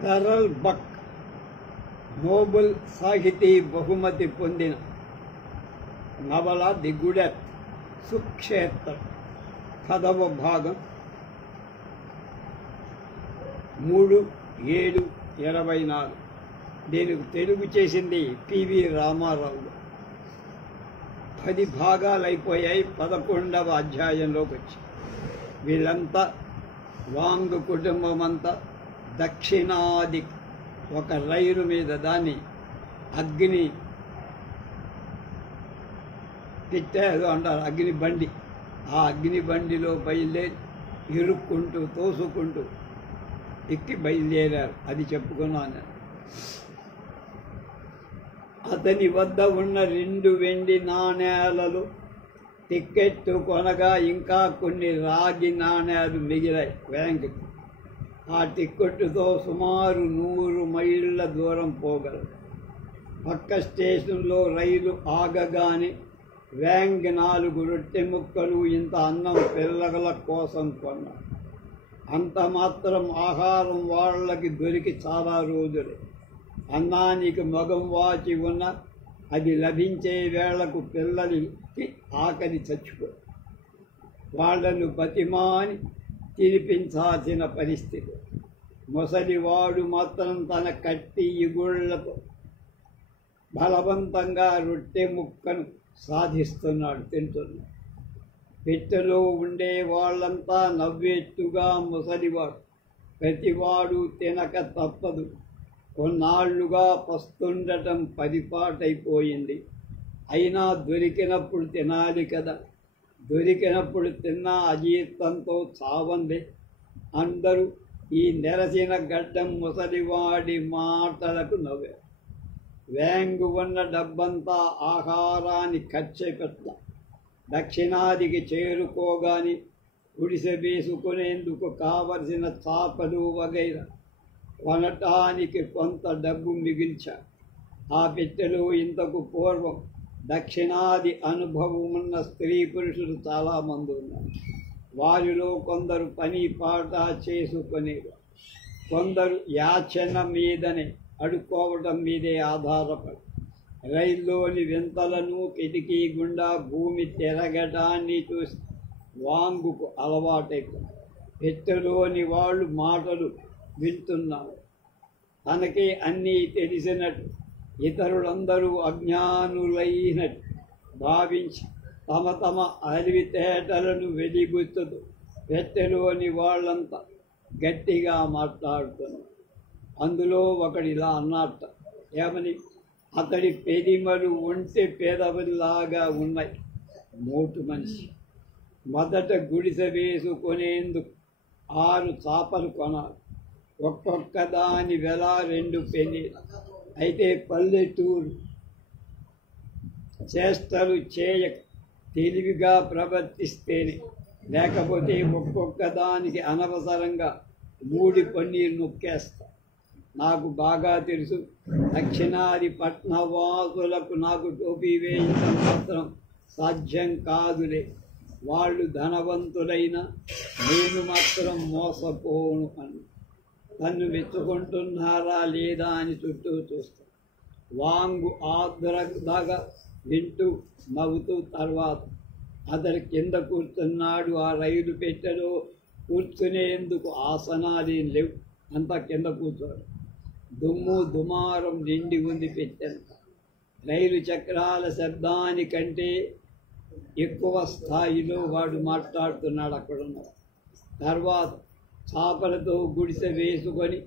Karl బక్ Nobel సాహితీ బహుమతి పొందిన నవల ది గుడెత్ సుక్షేత్ర 10వ భాగం 3/7/24. దీనికి తెలుగు చేసింది పివి రామారావు. 10 భాగాలు అయిపోయాయి. 11వ అధ్యాయంలోకి వచ్చి వీళ్ళంతా వాంగ్ కుటుంబం అంతా దక్షిణాది ఒక రైలు మీద దాన్ని అగ్ని పెట్టారు అంటారు, అగ్ని బండి. ఆ అగ్ని బండిలో బయలుదేరి ఇరుక్కుంటూ తోసుకుంటూ ఎక్కి బయలుదేరారు. అది చెప్పుకున్నాను. అతని వద్ద ఉన్న 2 వెండి నాణేలలో టిక్కెట్టు కొనగా ఇంకా కొన్ని రాగి నాణేలు మిగిలాయి బ్యాంకుకి. ఆ టిక్కెట్టుతో సుమారు 100 మైళ్ళ దూరం పోగలరు. పక్క స్టేషన్లో రైలు ఆగగానే వ్యాంగ్ 4 రొట్టె ముక్కలు ఇంత అన్నం పిల్లల కోసం కొన్నారు. అంత మాత్రం ఆహారం వాళ్ళకి దొరికి చాలా రోజులే. అన్నానికి మగం వాచి ఉన్న అది లభించే వేళకు పిల్లలకి ఆకలి చచ్చిపో వాళ్లను బతిమాని తినిపించాల్సిన పరిస్థితి. ముసలివాడు మాత్రం తన కట్టి ఇగుళ్లతో బలవంతంగా రొట్టె ముక్కను సాధిస్తున్నాడు, తింటున్నాడు. పెట్టెలో ఉండే వాళ్ళంతా నవ్వేట్టుగా ముసలివాడు. ప్రతివాడు తినక తప్పదు. కొన్నాళ్లుగా పస్తుండటం పరిపాటైపోయింది. అయినా దొరికినప్పుడు తినాలి కదా. దొరికినప్పుడు తిన్నా అజీర్తంతో చావంది. అందరూ ఈ నెరసిన గడ్డం ముసలివాడి మాటలకు నవ్వారు. వ్యాంగు ఉన్న డబ్బంతా ఆహారాన్ని ఖర్చు పెట్ట దక్షిణాదికి చేరుకోగాని గుడిసె వేసుకునేందుకు కావలసిన చాపలు వగైరా కొనటానికి కొంత డబ్బు మిగిల్చారు. ఆ పెట్టెలో ఇంతకు పూర్వం దక్షిణాది అనుభవం ఉన్న స్త్రీ పురుషులు చాలామంది ఉన్నారు. వారిలో కొందరు పని పాట చేసుకునేవారు, కొందరు యాచన మీదనే అడుక్కోవటం మీదే ఆధారపడి రైల్లోని వింతలను కిటికీ గుండా భూమి తిరగటాన్ని చూసి వాంగుకు అలవాటైపోయింది. పెట్టెలోని వాళ్ళు మాటలు వింటున్నారు. తనకే అన్నీ తెలిసినట్టు ఇతరులందరూ అజ్ఞానులైనట్టు భావించి తమ తమ అలివితేటలను వెలిబుచ్చుతూ పెట్టెలోని వాళ్ళంతా గట్టిగా మాట్లాడుతున్నారు. అందులో ఒకడు ఇలా అన్నట్ట, ఏమని? అతడి పెదిమలు ఒంటె పేదవలాగా ఉన్నాయి. మోటు మనిషి. మొదట గుడిసె వేసుకునేందుకు 6 చాపలు కొనాలి. ఒక్కొక్క దాని వెల 2 పెన్నీలు. అయితే పల్లెటూరు చేష్టలు చేయక తెలివిగా ప్రవర్తిస్తేనే, లేకపోతే ఒక్కొక్క దానికి అనవసరంగా 3 పన్నీరు నొక్కేస్తా. నాకు బాగా తెలుసు. దక్షిణాది పట్నవాసులకు నాకు టోపీ వేయించడం మాత్రం సాధ్యం కాదులే. వాళ్ళు ధనవంతులైనా నేను మాత్రం మోసపోను అని. తన్ను మెచ్చుకుంటున్నారా లేదా అని చుట్టూ చూస్తాను. వాంగు ఆద్రగా వింటూ నవ్వుతూ తర్వాత అతడు కింద కూర్చున్నాడు. ఆ రైలు పెట్టెలో కూర్చునేందుకు ఆసనాలేం లేవు. అంతా కింద కూర్చోడు. దుమ్ము దుమారం నిండి ఉంది పెట్టెంత. రైలు చక్రాల శబ్దానికంటే ఎక్కువ స్థాయిలో వాడు మాట్లాడుతున్నాడు అక్కడున్నాడు. తర్వాత చాపలతో గుడిసె వేసుకొని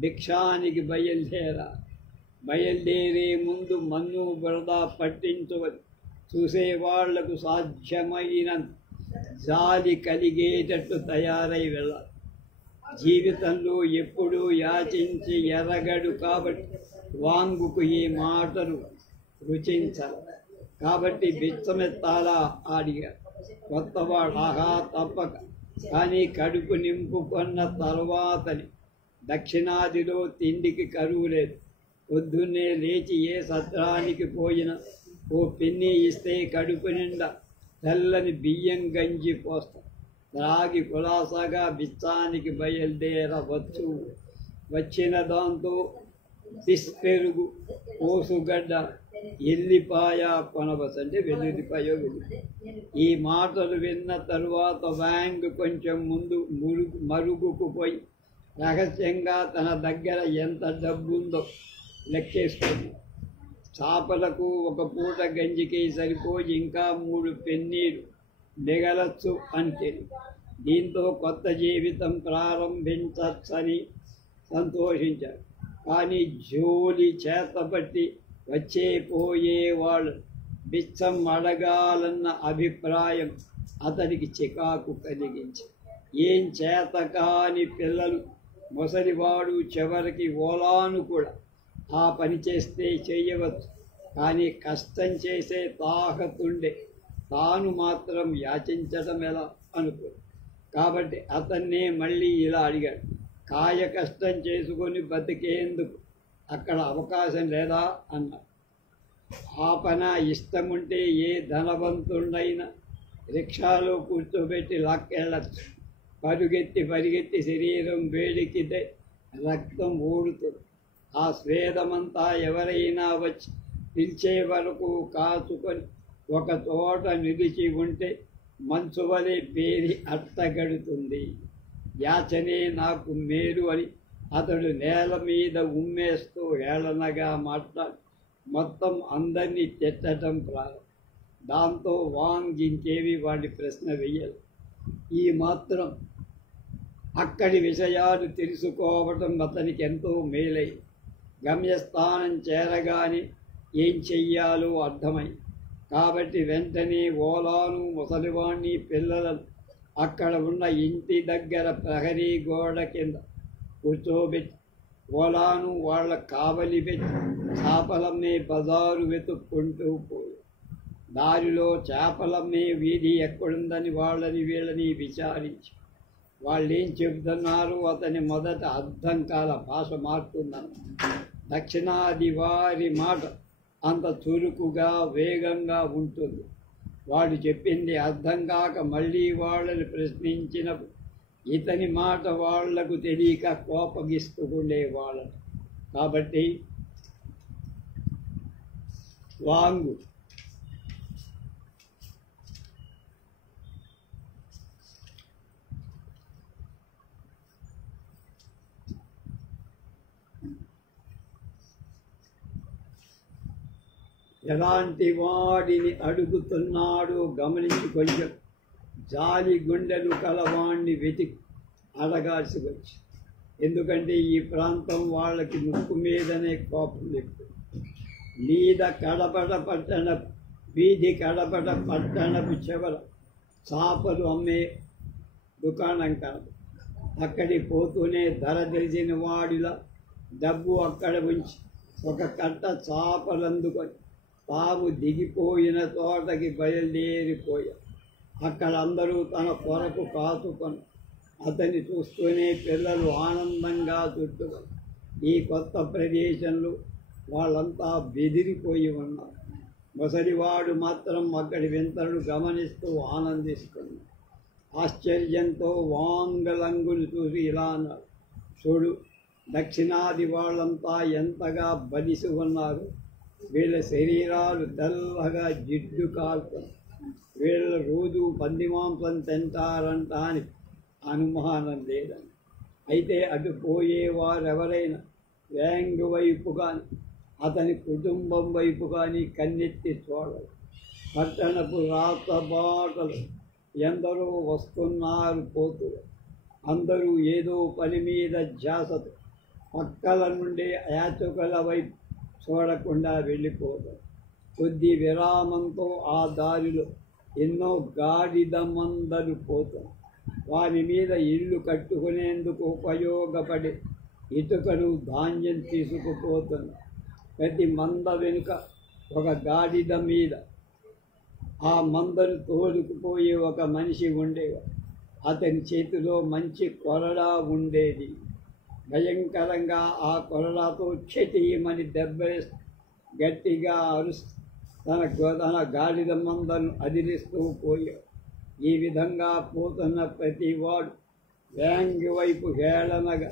భిక్షానికి బయలుదేరే ముందు మన్ను బురద పట్టించవని చూసేవాళ్లకు సాధ్యమైనంత జాలి కలిగేటట్టు తయారై వెళ్ళాలి. జీవితంలో ఎప్పుడూ యాచించి ఎరగడు కాబట్టి వాంగుకు ఈ మాటలు రుచించాలి. కాబట్టి బిచ్చమెత్తాలా అడిగాడు. కొత్తవాడు ఆహా తప్పక, కానీ కడుపు నింపుకున్న తర్వాతని. దక్షిణాదిలో తిండికి కరువు లేదు. పొద్దున్నే లేచి ఏ సత్రానికి పోయినా ఓ పిన్ని ఇస్తే కడుపు నిండా తెల్లని బియ్యం గంజి పోస్తాం. త్రాగి కులాసాగా బిచ్చానికి బయలుదేరవచ్చు. వచ్చిన దాంతో పెరుగు, కోసుగడ్డ, ఎల్లిపాయ కొనవచ్చ అంటే వెల్లుల్లిపాయ ఈ మాటలు విన్న తరువాత వ్యాంగ్ కొంచెం ముందు మరుగుకు పోయి రహస్యంగా తన దగ్గర ఎంత డబ్బుందో లెక్కేసుకుంది. చేపలకు ఒక పూట గంజికి సరిపోయి ఇంకా 3 పెన్నీలు మిగలచ్చు అంటే దీంతో కొత్త జీవితం ప్రారంభించచ్చని సంతోషించారు. కానీ జోలి చేతబట్టి పోయేవాళ్ళు బిచ్చం అడగాలన్న అభిప్రాయం అతనికి చికాకు కలిగించి ఏం చేత కాని పిల్లలు ముసలివాడు చివరికి ఓలాను కూడా ఆ పని చేస్తే చేయవచ్చు, కానీ కష్టం చేసే తాహతుండే తాను మాత్రం యాచించడం ఎలా అనుకో. కాబట్టి అతన్నే మళ్ళీ ఇలా అడిగాడు, కాయ కష్టం చేసుకొని బతికేందుకు అక్కడ అవకాశం లేదా అన్న. ఆ పన ఇష్టముంటే ఏ ధనవంతుడైనా రిక్షాలో కూర్చోబెట్టి లాక్కెళ్ళచ్చు. పరిగెత్తి శరీరం వేడికితే రక్తం ఊడుతుంది. ఆ స్వేదమంతా ఎవరైనా వచ్చి పిలిచే వరకు కాచుకొని ఒక చోట నిలిచి ఉంటే మంచు వలె పేరి అట్టగడుతుంది. యాచనే నాకు మేలు అని అతడు నేల మీద ఉమ్మేస్తూ హేళనగా మాట్లాడి మొత్తం అందరినీ తిట్టడం ప్రారంభం. దాంతో వాంగ్ ఇంకేవి వాడి ప్రశ్న వెయ్యదు. ఈ మాత్రం అక్కడి విషయాలు తెలుసుకోవటం అతనికి ఎంతో మేలై గమ్యస్థానం చేరగానే ఏం చెయ్యాలో అర్థమై కాబట్టి వెంటనే ఓలాను ముసలివాణ్ణి పిల్లలను అక్కడ ఉన్న ఇంటి దగ్గర ప్రహరీ గోడ కింద కూర్చోబెట్టి ఓలాను వాళ్ళ కావలి పెట్టి చేపలమ్మే బజారు వెతుక్కుంటూ పోయి దారిలో చేపలమ్మే వీధి ఎక్కడుందని వాళ్ళని వీళ్ళని విచారించి వాళ్ళేం చెబుతున్నారో అతని మొదట అర్థం కాల భాష మారుతుందని. దక్షిణాది వారి మాట అంత చురుకుగా వేగంగా ఉంటుంది. వాడు చెప్పింది అర్థం కాక మళ్ళీ వాళ్ళని ప్రశ్నించినప్పుడు ఇతని మాట వాళ్లకు తెలియక కోపగిస్తూ ఉండేవాళ్ళను. కాబట్టి వాంగు ఎలాంటి వాడిని అడుగుతున్నాడో గమనించి కొంచెం జాలి గుండెలు కలవాణ్ణి వెతికి అడగాల్సి వచ్చి, ఎందుకంటే ఈ ప్రాంతం వాళ్ళకి ముక్కు మీదనే కోపం ఎక్కువ. వీధి కడపట పట్టణపు చివర చేపలు అమ్మే దుకాణం కలదు. అక్కడికి పోతూనే ధర తెలిసిన వాడిలా డబ్బు అక్కడ ఉంచి ఒక కట్ట చేపలందుకొని తాము దిగిపోయిన తోటకి బయలుదేరిపోయారు. అక్కడ అందరూ తన కొరకు కాచుకొని అతన్ని చూస్తూనే పిల్లలు ఆనందంగా చుట్టుకొని ఈ కొత్త ప్రదేశంలో వాళ్ళంతా బెదిరిపోయి ఉన్నారు. ముసలివాడు మాత్రం అక్కడి వింతలు గమనిస్తూ ఆనందిస్తున్నాడు. ఆశ్చర్యంతో వాంగలంగుని చూసి ఇలా అన్నాడు, చూడు, దక్షిణాది వాళ్ళంతా ఎంతగా బలిసి ఉన్నారు. వీళ్ళ శరీరాలు తెల్లగా జిడ్డు కాల్తుంది. వీళ్ళ రోజు పంది మాంసం తింటారంట అని అనుమానం లేదని. అయితే అటు పోయేవారెవరైనా వ్యాంగ్ వైపు కానీ అతని కుటుంబం వైపు కానీ కన్నెత్తి చూడరు. పట్టణపు రాతబాటలు ఎందరో వస్తున్నారు పోతున్నారు. అందరూ ఏదో పని మీద ధ్యాసతో పక్కల నుండి యాచకుల వైపు చూడకుండా వెళ్ళిపోతారు. కొద్ది విరామంతో ఆ దారిలో ఎన్నో గాడిద మందలు పోతారు. వారి మీద ఇల్లు కట్టుకునేందుకు ఉపయోగపడే ఇటుకలు ధాన్యం తీసుకుపోతుంది. ప్రతి మంద వెనుక ఒక గాడిద మీద ఆ మందను తోలుకుపోయే ఒక మనిషి ఉండేవాడు. అతని చేతిలో మంచి కొరడా ఉండేది. భయంకరంగా ఆ కొరడాతో చెటీమని దెబ్బేస్తూ గట్టిగా అరుస్తూ తన గాడిద మందను అదిలిస్తూ పోయాడు. ఈ విధంగా పోతున్న ప్రతి వాడు వ్యాంగ్ వైపు హేళనగా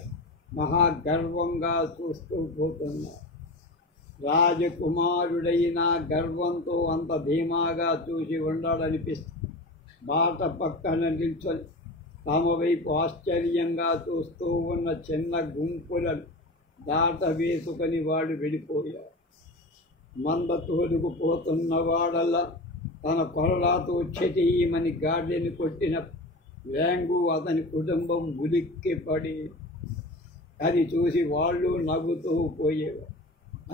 మహాగర్వంగా చూస్తూ పోతున్నారు. రాజకుమారుడైన గర్వంతో అంత ధీమాగా చూసి ఉండాలనిపిస్తుంది. బాట పక్కన నిల్చొని తమ వైపు ఆశ్చర్యంగా చూస్తూ ఉన్న చిన్న గుంపులను దాట వేసుకొని వాడు వెళ్ళిపోయాడు. మంద తోలుకుపోతున్నవాడల్లా తన కొరడాతో చెటీమని గాడిని కొట్టిన వేంగు అతని కుటుంబం ఉలిక్కి పడి అది చూసి వాళ్ళు నవ్వుతూ పోయేవారు.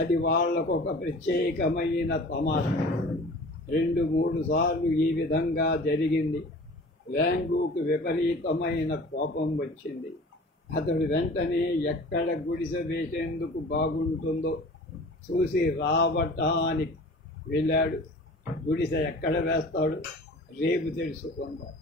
అది వాళ్లకు ఒక ప్రత్యేకమైన తమాషా. 2-3 సార్లు ఈ విధంగా జరిగింది. వేంగుకు విపరీతమైన కోపం వచ్చింది. అతడు వెంటనే ఎక్కడ గుడిసె వేసేందుకు బాగుంటుందో చూసి రావటానికి వెళ్ళాడు. గుడిసె ఎక్కడ వేస్తాడు రేపు తెలుసుకుందాం.